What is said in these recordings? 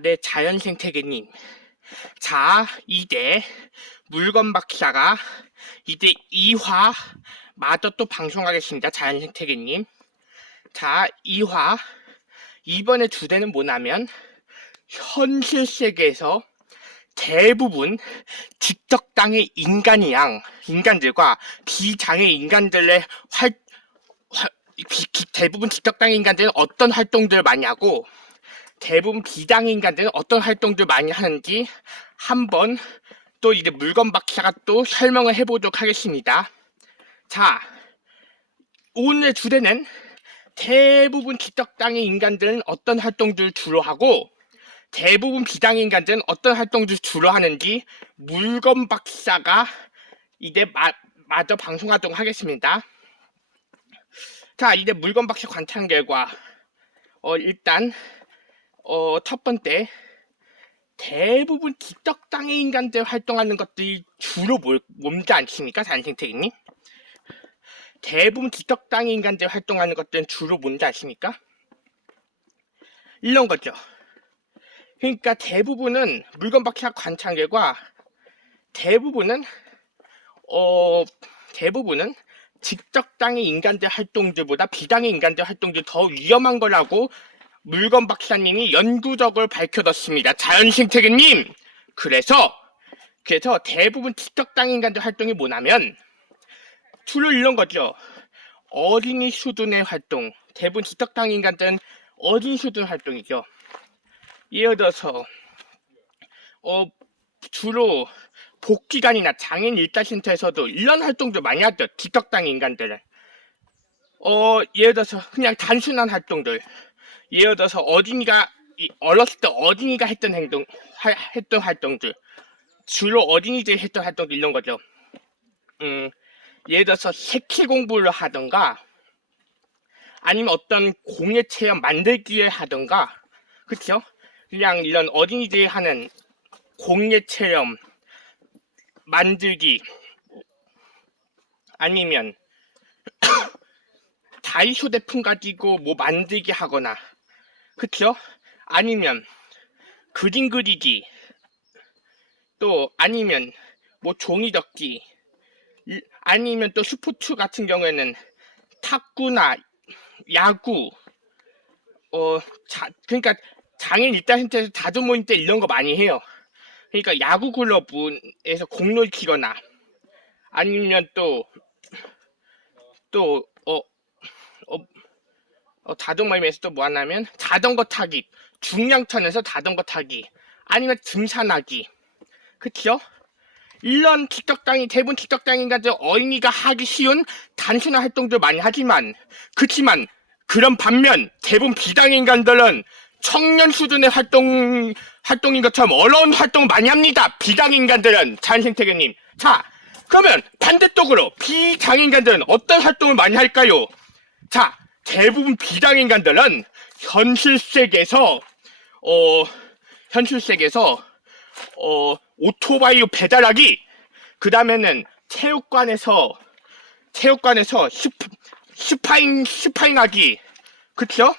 네, 자연생태계님. 자, 이제 물건 박사가 이제 2화 마저 또 방송하겠습니다. 자연생태계님. 자, 2화. 이번에 주제는 뭐냐면, 현실 세계에서 대부분 지적장애 인간들과 비장애 인간들의 대부분 지적장애 인간들은 어떤 활동들을 많이 하고, 대부분 비장애 인간들은 어떤 활동들 많이 하는지 한번 또 이제 물건 박사가 또 설명을 해보도록 하겠습니다. 자, 오늘의 주제는 대부분 지적장애 인간들은 어떤 활동들을 주로 하고 대부분 비장애 인간들은 어떤 활동들을 주로 하는지 물건 박사가 이제 마저 방송하도록 하겠습니다. 자, 이제 물건 박사 관찰 결과 일단 첫 번째, 대부분 지적장애 인간들 활동하는 것들이 주로 뭔지 아십니까? 자연생태계님? 대부분 지적장애 인간들 활동하는 것들은 주로 뭔지 아십니까? 이런 거죠. 그러니까 대부분은 물건 박사 관찰 결과 대부분은 지적장애 인간들 활동들보다 비장애 인간들 활동들이 더 위험한 거라고 물건 박사님이 연구적으로 밝혀졌습니다. 자연생태계님! 그래서 대부분 지적장애 인간들 활동이 뭐냐면 주로 이런 거죠. 어린이 수준의 활동. 대부분 지적장애 인간들은 어린이 수준 활동이죠. 예를 들어서 주로 복지관이나 장애인 일자센터에서도 이런 활동들 많이 하죠. 지적장애 인간들은. 예를 들어서 그냥 단순한 활동들. 예를 들어서 어렸을 때 어린이가 했던 활동들. 주로 어린이들이 했던 활동들 이런 거죠. 예를 들어서 색칠 공부를 하던가 아니면 어떤 공예 체험 만들기를 하던가, 그쵸? 그냥 이런 어린이들이 하는 공예 체험 만들기, 아니면 자유 휴대폰 가지고 뭐 만들기 하거나, 그쵸? 아니면 그림 그리기, 또 아니면 뭐 종이 접기, 아니면 또 스포츠 같은 경우에는 탁구나 야구, 그러니까 장애인 일자센터에서 자주 모임 때 이런 거 많이 해요. 그러니까 야구 클럽에서 공놀이 치거나, 아니면 자주 모임에서 또 뭐 하냐면 자전거 타기, 중량천에서 자전거 타기, 아니면 등산하기, 그쵸? 이런 대부분 지적장애 인간들 어린이가 하기 쉬운 단순한 활동들 많이 하지만, 그치만 그런 반면 대부분 비장애 인간들은 청년 수준의 활동인 것처럼 어려운 활동을 많이 합니다. 비장애 인간들은. 자연생태계님. 자, 그러면 반대쪽으로 비장애 인간들은 어떤 활동을 많이 할까요? 자, 대부분 비장애 인간들은 현실 세계에서 오토바이 배달하기, 그 다음에는 체육관에서 스파잉하기, 그쵸?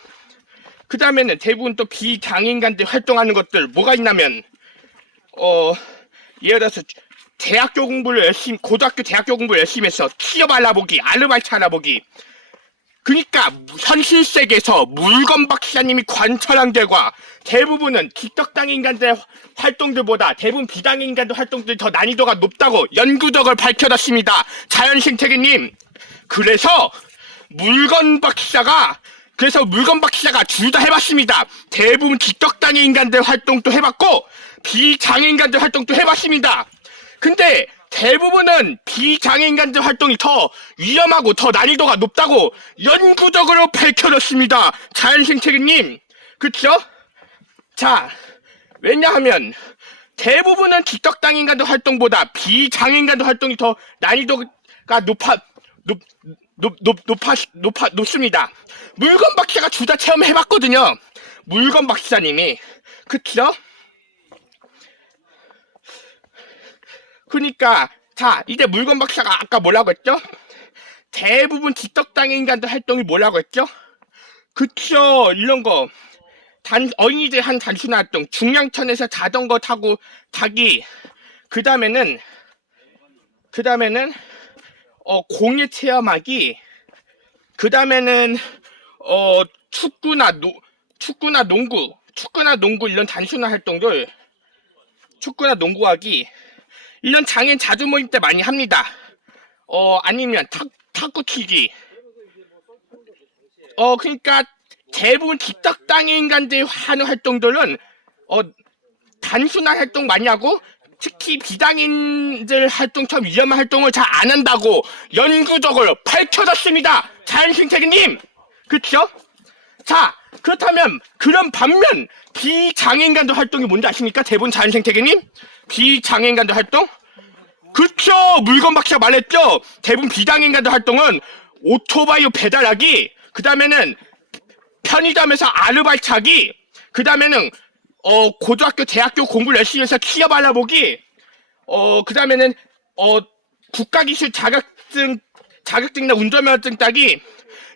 그 다음에는 대부분 또 비장애인간들 활동하는 것들 뭐가 있냐면 예를 들어서 고등학교 대학교 공부를 열심히 해서 취업 알아보기, 아르바이트 알아보기. 그러니까 현실 세계에서 물건 박사님이 관찰한 결과 대부분은 지적장애 인간들의 활동들보다 대부분 비장애 인간들 활동들이 더 난이도가 높다고 연구적으로 밝혀졌습니다. 자연생태계님. 그래서 물건 박사가 둘 다 해봤습니다. 대부분 지적장애 인간들 활동도 해봤고 비장애 인간들 활동도 해봤습니다. 근데 대부분은 비장애 인간들 활동이 더 위험하고 더 난이도가 높다고 연구적으로 밝혀졌습니다. 자연생태계님. 그쵸? 자, 왜냐하면 대부분은 지적장애 인간들 활동보다 비장애 인간들 활동이 더 난이도가 높습니다. 물건 박사가 둘 다 체험해봤거든요. 물건 박사님이. 그쵸? 그러니까 자, 이제 물건 박사가 아까 뭐라고 했죠? 대부분 지적장애 인간들 활동이 뭐라고 했죠? 그쵸? 이런 거 어린이들 한 단순 활동, 중량천에서 자전거 타고 타기, 그 다음에는 공예 체험하기, 그 다음에는 축구나 농구 이런 단순한 활동들, 축구나 농구하기 이런 장애인 자주 모임 때 많이 합니다. 아니면 탁구 치기. 그러니까 대부분 뒷덕당의 인간들이 하는 활동들은 단순한 활동 많이 하고, 특히 비장애인들 활동처럼 위험한 활동을 잘 안 한다고 연구적으로 밝혀졌습니다. 자연생태계님, 그쵸? 자, 그렇다면 그런 반면 비장애인간들 활동이 뭔지 아십니까? 대부분 자연생태계님, 비장애인간들 활동? 그쵸, 물건 박씨가 말했죠. 대부분 비장애인간들 활동은 오토바이 배달하기, 그 다음에는 편의점에서 아르바이트 하기, 그 다음에는 고등학교, 대학교 공부를 열심히 해서 취업 알아보기, 그 다음에는 국가기술 자격증이나 운전면허증 따기,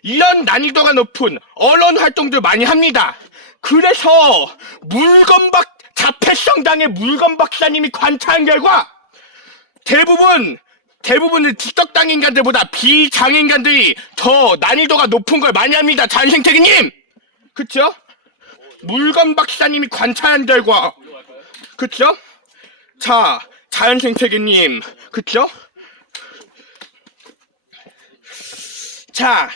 이런 난이도가 높은 언론 활동들 많이 합니다. 그래서 자폐성장의 물건 박사님이 관찰한 결과 대부분은 뒷덕당 인간들보다 비장애인간들이 더 난이도가 높은 걸 많이 합니다. 자연생태계님, 그쵸? 물건 박사님이 관찰한 결과, 그쵸? 자, 자연생태계님, 그쵸? 자,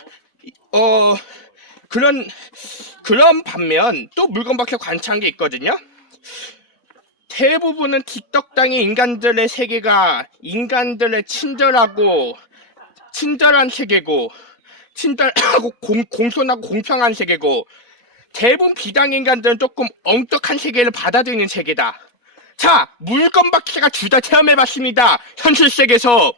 그런 반면 또 물건 박사 관찰한 게 있거든요. 대부분은 뒷덕당의 인간들의 세계가 인간들의 친절한 세계고, 친절하고 공손하고 공평한 세계고, 대부분 비장애 인간들은 조금 엉뚱한 세계를 받아들이는 세계다. 자, 물건 박사가 주다 체험해봤습니다. 현실 세계에서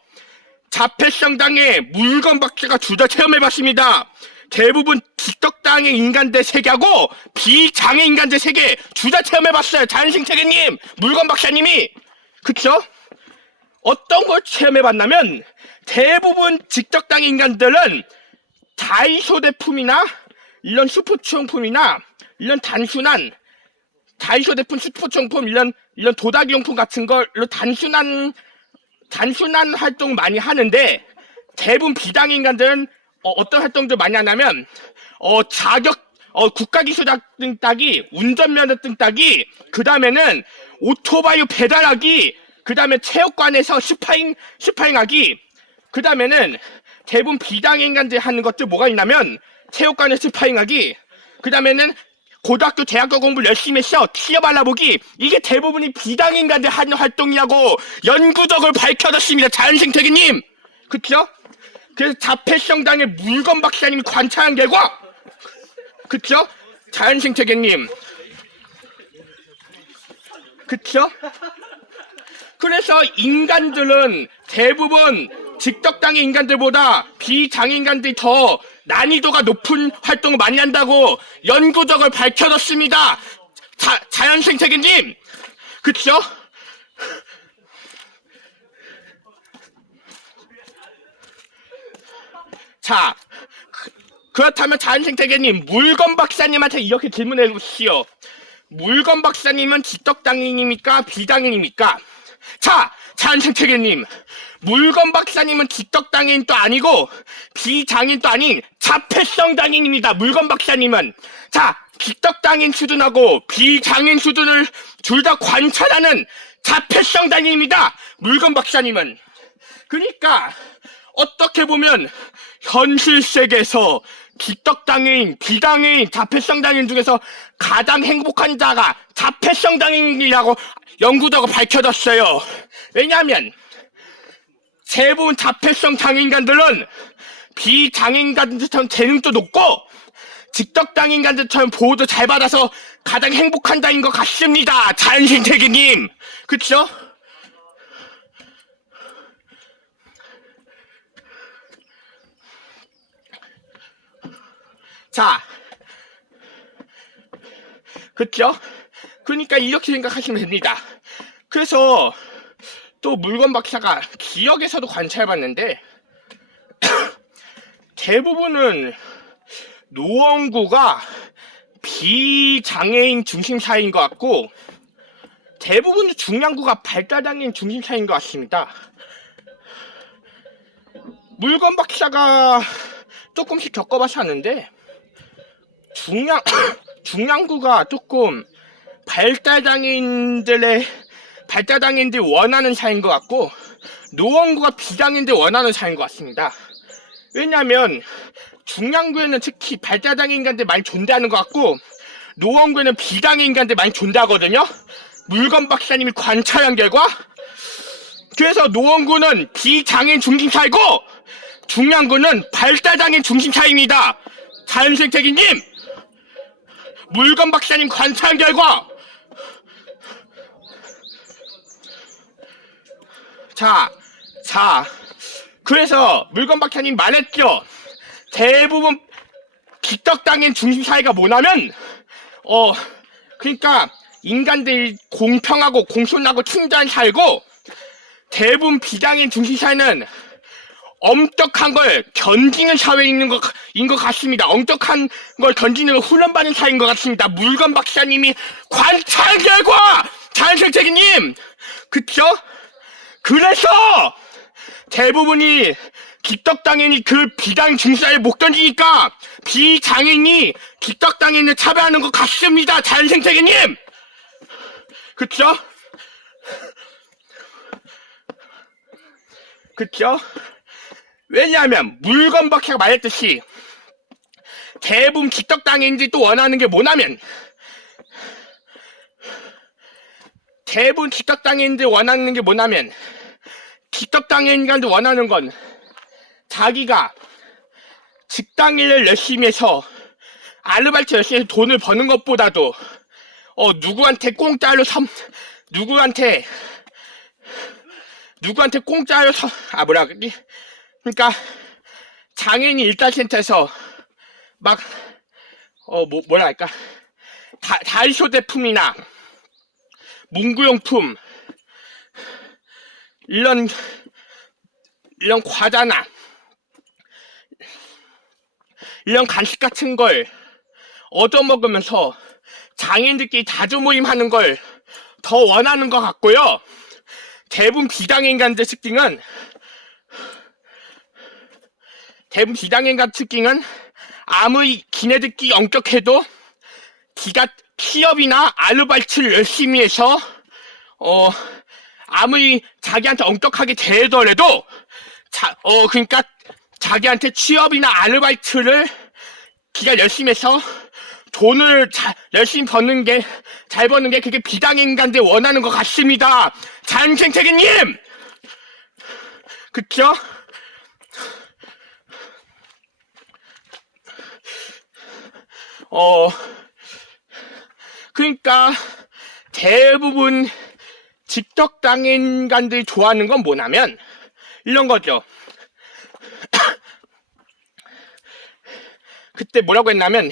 자폐성장의 물건 박사가 주다 체험해봤습니다. 대부분 뒷덕당의 인간들 세계하고 비장애 인간들 세계 주다 체험해봤어요. 자연생태계님, 물건 박사님이. 그쵸? 어떤 걸 체험해봤냐면, 대부분 뒷덕당의 인간들은 다이소 제품이나 이런 스포츠용품이나 이런 단순한 다이소 제품, 스포츠용품, 이런 도자기용품 같은 걸로 단순한 활동 많이 하는데, 대부분 비장애 인간들은 어떤 활동들 많이 하냐면 국가기술 자격증 따기, 운전면허증 따기, 그 다음에는 오토바이 배달하기, 그 다음에 체육관에서 스파잉하기, 그 다음에는 대부분 비장애 인간들이 하는 것들 뭐가 있냐면 체육관에서 스파잉하기, 그 다음에는 고등학교, 대학교 공부를 열심히 해서 취업 알아보기, 이게 대부분이 비장애 인간들 하는 활동이라고 연구적으로 밝혀졌습니다. 자연생태계님, 그쵸? 그래서 자폐성장의 물건 박사님이 관찰한 결과, 그쵸? 자연생태계님, 그쵸? 그래서 인간들은 대부분 뒷덕당의 인간들보다 비장애 인간들이 더 난이도가 높은 활동을 많이 한다고 연구적으로 밝혀졌습니다. 자연생태계님, 그쵸? 자, 그렇다면 자연생태계님, 물건 박사님한테 이렇게 질문해 보시오. 물건 박사님은 뒷덕당인입니까? 비장애인입니까? 자, 자연생태계님, 물건 박사님은 뒷덕당인도 아니고 비장애인도 아닌 자폐성장인입니다. 물건 박사님은. 자, 뒷덕당인 수준하고 비장애인 수준을 둘 다 관찰하는 자폐성장인입니다. 물건 박사님은. 그러니까 어떻게 보면 현실 세계에서 뒷덕당인, 비장애인, 자폐성장인 중에서 가장 행복한 자가 자폐성장인이라고 연구적으로 밝혀졌어요. 왜냐하면 대부분 자폐성 장애인간들은 비장애인간들처럼 재능도 높고 뒷덕당인간들처럼 보호도 잘 받아서 가장 행복한 자인 것 같습니다. 자연생태계님, 그쵸? 자, 그쵸? 그러니까 이렇게 생각하시면 됩니다. 그래서 또 물건 박사가 기억에서도 관찰해봤는데 대부분은 노원구가 비장애인 중심사인 것 같고 대부분 중량구가 발달장애인 중심사인 것 같습니다. 물건 박사가 조금씩 겪어봐서 하는데 중량구가 조금 발달장애인들 원하는 사인 것 같고 노원구가 비장애인들 원하는 사인 것 같습니다. 왜냐하면 중량구에는 특히 발달장애 인간들 많이 존재하는 것 같고 노원구에는 비장애 인간들 많이 존재하거든요. 물건 박사님이 관찰한 결과 그래서 노원구는 비장애인 중심사이고 중량구는 발달장애인 중심사입니다. 자연생태기님 물건 박사님 관찰한 결과 자 그래서 물건 박사님 말했죠. 대부분 기떡당인 중심사회가 뭐냐면 그러니까 인간들이 공평하고 공손하고 친절한 사회고 대부분 비장애인 중심사회는 엄격한 걸 견디는 사회인 것 같습니다. 엄격한 걸 견디는 걸 훈련받는 사회인 것 같습니다. 물건 박사님이 관찰 결과 자연생태기님 그쵸? 그래서 대부분이 기떡당연히 그 비장애인 중심사회에 못 견디니까 비장애인이 기떡당연을 차별하는 것 같습니다. 자연생태계님 그쵸? 왜냐하면 물건 박사가 말했듯이 대부분 기떡당연인들이 또 원하는 게 뭐냐면 기떡당연인간들 원하는 건 자기가 직장일을 열심히 해서 아르바이트 열심히 해서 돈을 버는 것보다도 누구한테 공짜로 그러니까 장애인 일자센터에서 막 다이소 제품이나 문구용품 이런 과자나 이런 간식 같은 걸 얻어먹으면서 장애인들끼리 자주 모임하는 걸 더 원하는 것 같고요. 대부분 비장애인간들 특징은 아무리 기내들끼리 엄격해도 기가 취업이나 아르바이트를 열심히 해서 아무리 자기한테 엄격하게 대하더라도 그러니까 자기한테 취업이나 아르바이트를 기가 열심히 해서 돈을 열심히 잘 버는 게 그게 비장애인간들 원하는 것 같습니다. 자연생태계님 그쵸? 그러니까 대부분 직격장애인간들이 좋아하는 건 뭐냐면 이런 거죠. 그때 뭐라고 했냐면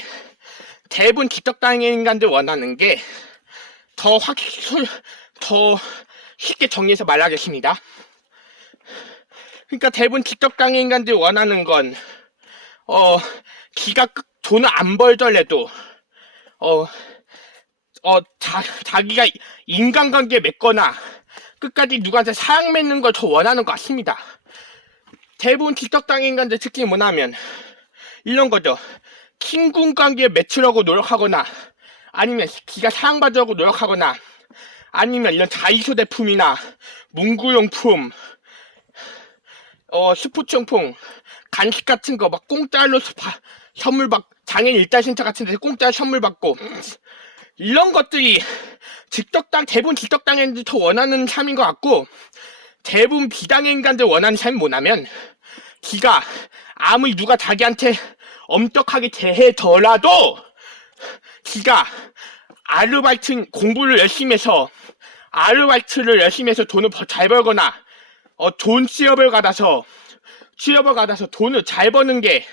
대부분 직격장애인간들 원하는 게 더 쉽게 정리해서 말하겠습니다. 그러니까 대부분 직격장애인간들이 원하는 건 기가 돈을 안 벌더라도 자기가 인간관계 맺거나 끝까지 누구한테 사랑 맺는 걸 더 원하는 것 같습니다. 대부분 직격장애인간들 특징이 뭐냐면 이런 거죠. 친분관계 맺으려고 노력하거나 아니면 기가 사랑받으려고 노력하거나 아니면 이런 다이소 제품이나 문구용품 스포츠용품 간식 같은 거 막 공짜로 선물 장애인 일자센터 같은 데서 공짜로 선물 받고 이런 것들이 대부분 직격장애인들이 더 원하는 삶인 것 같고 대부분 비장애인간들 원하는 삶이 뭐냐면 기가 아무리 누가 자기한테 엄격하게 대해더라도 기가 공부를 열심히 해서 아르바이트를 열심히 해서 돈을 잘 벌거나 좋은 취업을 받아서 돈을 잘 버는 게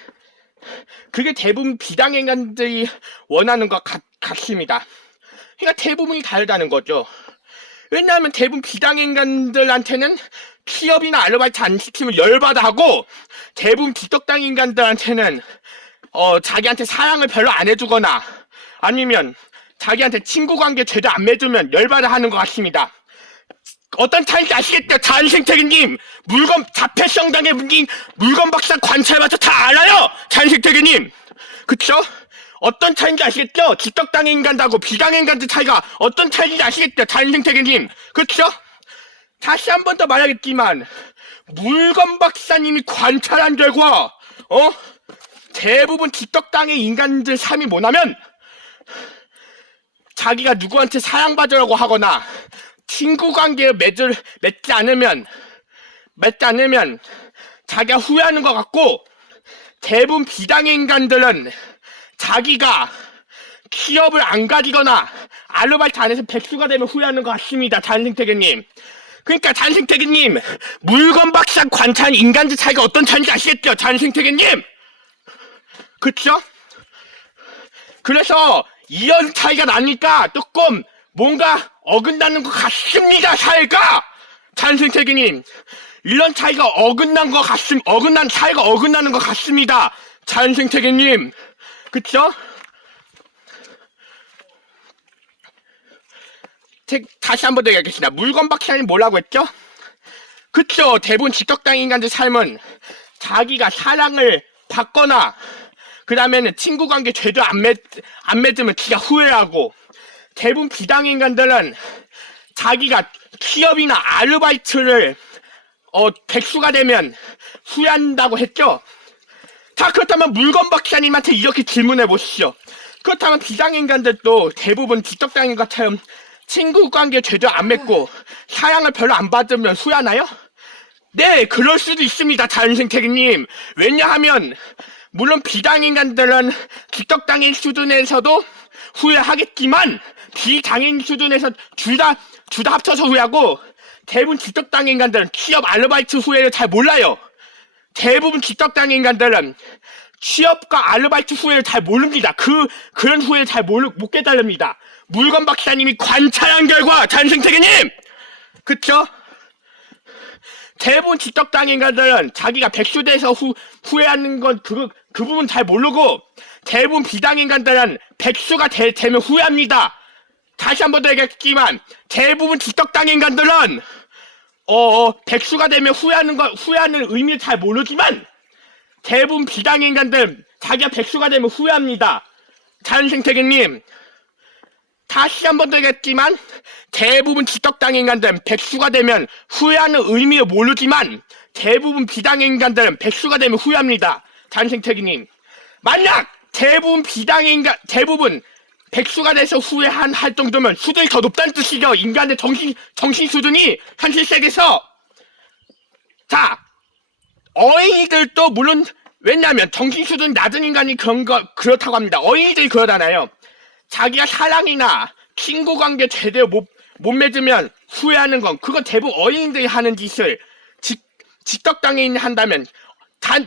그게 대부분 비장애인간들이 원하는 것 같습니다. 그러니까 대부분이 다르다는 거죠. 왜냐하면 대부분 비장애인간들한테는 취업이나 아르바이트 안 시키면 열받아 하고 대부분 비떡당인간들한테는 자기한테 사랑을 별로 안 해주거나 아니면 자기한테 친구 관계 제대로 안 맺으면 열받아 하는 것 같습니다. 어떤 차이인지 아시겠죠? 자연생태계님, 물건 자폐성장의 문제인 물건 박사 관찰마저 다 알아요. 자연생태계님, 그쵸? 어떤 차이인지 아시겠죠? 직접당의 인간하고 비당의 인간들 차이가 어떤 차이인지 아시겠죠? 자연생태계님, 그쵸? 다시 한 번 더 말하겠지만 물건 박사님이 관찰한 결과 대부분 직접당의 인간들 삶이 뭐냐면 자기가 누구한테 사랑받으려고 하거나 친구 관계에 맺지 않으면 자기가 후회하는 것 같고, 대부분 비당의 인간들은 자기가 취업을 안 가지거나 아르바이트 안 해서 백수가 되면 후회하는 것 같습니다. 자연생태계님. 그러니까 자연생태계님, 물건 박사 관찰 인간들 차이가 어떤 차이인지 아시겠죠? 자연생태계님, 그쵸? 그래서 이런 차이가 나니까 조금 뭔가 어긋나는 것 같습니다. 사회가. 자연생태계님, 이런 차이가 어긋난 차이가 어긋나는 것 같습니다. 자연생태계님, 그쵸? 다시 한 번 더 얘기하겠습니다. 물건 박사님 뭐라고 했죠? 그쵸? 대부분 직접당 인간들 삶은 자기가 사랑을 받거나 그 다음에는 친구 관계 제대로 안 맺으면 진짜 후회하고, 대부분 비당 인간들은 자기가 취업이나 아르바이트를 백수가 되면 후회한다고 했죠? 자, 그렇다면 물건 박사님한테 이렇게 질문해 보시죠. 그렇다면 비당 인간들도 대부분 직접당 인간처럼 친구 관계 제대로 안 맺고 사랑을 별로 안 받으면 후회하나요? 네, 그럴 수도 있습니다. 자연생태계님. 왜냐하면 물론 비당인간들은 직접당인 수준에서도 후회하겠지만 비당인 수준에서 둘 다 합쳐서 후회하고, 대부분 직접당인 인간들은 취업 아르바이트 후회를 잘 몰라요. 대부분 직접당인 인간들은 취업과 아르바이트 후회를 잘 모릅니다. 그런 후회를 잘 못 깨달습니다. 물건 박사님이 관찰한 결과, 자연생태계님, 그쵸? 대부분 직접당인 인간들은 자기가 백수돼서 후회하는 건 그 부분 잘 모르고, 대부분 비당 인간들은 백수가 되면 후회합니다. 다시 한 번 더 얘기했지만 대부분 직접당인 인간들은 백수가 되면 후회하는 의미를 잘 모르지만 대부분 비당 인간들은 자기가 백수가 되면 후회합니다. 자연생태계님, 다시 한 번 더 얘기했지만 대부분 직접당 인간들은 백수가 되면 후회하는 의미를 모르지만 대부분 비당 인간들은 백수가 되면 후회합니다. 자연생태계님, 만약 대부분 백수가 돼서 후회한 할 정도면 수준이 더 높다는 뜻이죠. 인간의 정신 수준이 현실 세계에서. 자, 어린이들도 물론, 왜냐하면 정신 수준이 낮은 인간이 그렇다고 합니다. 어린이들이 그러잖아요. 자기가 사랑이나 친구 관계 제대로 못 맺으면 후회하는 건, 그건 대부분 어린이들이 하는 짓을 직접당인이 한다면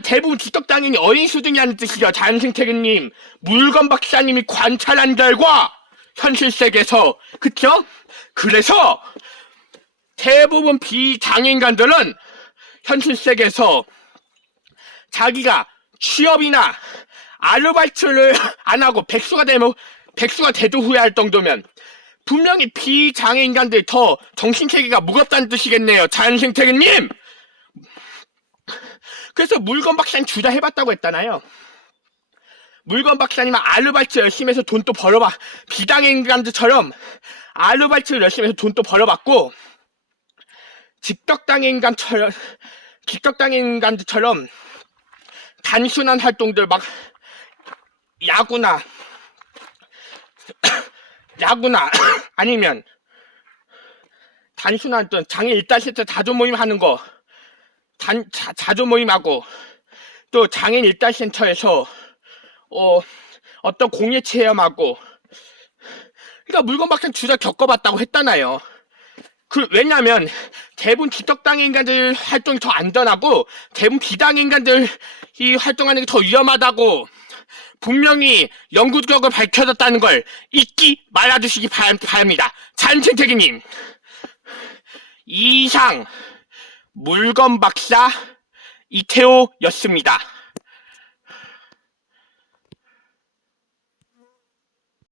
대부분 직접당인이 어린 수준이 하는 뜻이죠. 자연생태계님, 물건 박사님이 관찰한 결과 현실 세계에서, 그쵸? 그래서 대부분 비장애인간들은 현실 세계에서 자기가 취업이나 아르바이트를 안 하고 백수가 돼도 후회할 정도면 분명히 비장애인간들이 더 정신세계가 무겁다는 뜻이겠네요. 자연생태계님! 그래서 물건 박사님 둘 다 해봤다고 했잖아요. 물건 박사님은 아르바이트 열심히 해서 돈 또 비당인간들처럼 아르바이트 열심히 해서 돈 또 벌어봤고, 직접당인간들처럼 단순한 활동들 막 야구나 아니면 단순한 또 장애 일달센터 자조 모임 하는 거, 자조 모임하고 또 장애인 일달센터에서 어떤 공예 체험하고, 그러니까 물건 박사님 둘 다 겪어봤다고 했잖아요. 왜냐면 대부분 직접당의 인간들 활동이 더 안전하고 대부분 비당의 인간들이 활동하는 게 더 위험하다고 분명히 연구 결과가 밝혀졌다는 걸 잊지 말아주시기 바랍니다. 자연생태계님, 이상 물건 박사 이태호였습니다.